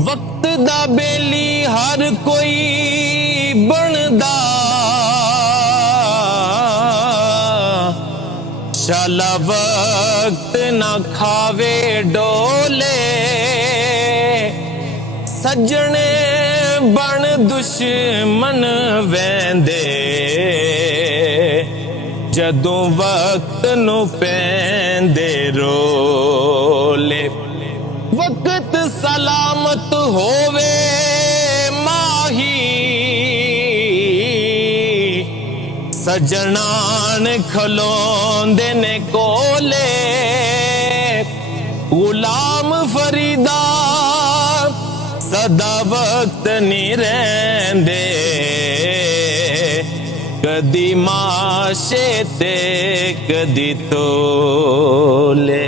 वक्त दा बेली हर कोई बनदा, शाला वक्त ना खावे डोले। सजने बन दुश्मन वेंदे, जदों वक्त नू पैंदे रोले। वक्त सलामत होवे माही, सजनान खलोंदे ने कोले। गुलाम फरीदा सदा वक्त नहीं रहंदे, कदी माशे ते कदी तोले।